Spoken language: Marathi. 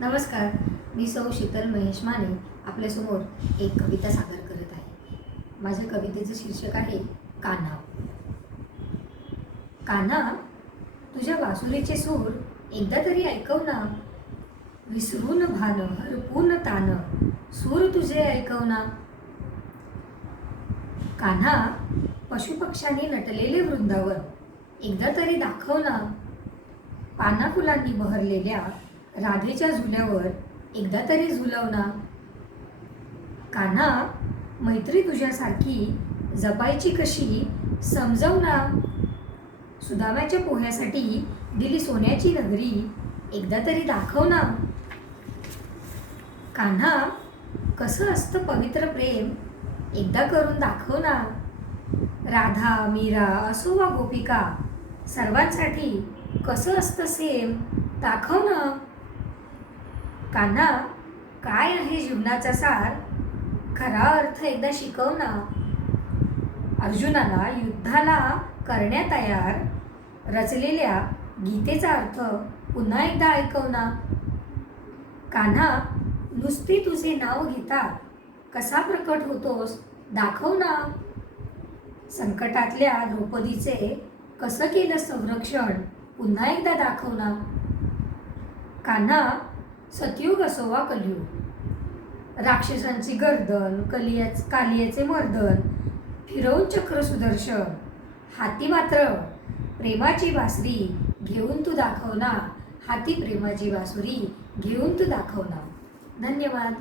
नमस्कार मी सौ शीतल महेश माने आपल्यासमोर एक कविता सादर करत आहे. माझ्या कवितेचं शीर्षक आहे कान्हा. कान्हा तुझ्या वासुरीचे सूर एकदा तरी ऐकव ना. विसरून भान हरपून तान सूर तुझे ऐकव ना. कान्हा पशुपक्ष्यांनी नटलेले वृंदावन एकदा तरी दाखव ना. पाना फुलांनी बहरलेल्या राधेच्या झुल्यावर एकदा तरी झुलव ना कान्हा मैत्री तुझ्यासारखी जपायची कशी समजव ना सुदाम्याच्या पोह्यासाठी दिली सोन्याची नगरी एकदा तरी दाखव ना कान्हा कसं असतं पवित्र प्रेम एकदा करून दाखव ना राधा मीरा असो वा गोपिका सर्वांसाठी कसं असतं सेम दाखव ना कान्हा काय आहे जीवनाचा सार? खरा अर्थ एकदा शिकव ना अर्जुनाला युद्धाला करण्या तयार रचलेल्या गीतेचा अर्थ पुन्हा एकदा ऐकव ना कान्हा नुसती तुझे नाव घेता कसा प्रकट होतोस? दाखव ना. संकटातल्या द्रौपदीचे कसं केलं संरक्षण? पुन्हा एकदा दाखव ना. कान्हा सतयुग असो वा कलियुग. राक्षसांची गर्दन कलियाच कालियाचे मर्दन फिरवून चक्र सुदर्शन. हाती मात्र प्रेमाची बासरी घेऊन तू दाखवना हाती प्रेमाची बासुरी घेऊन तू दाखवना धन्यवाद.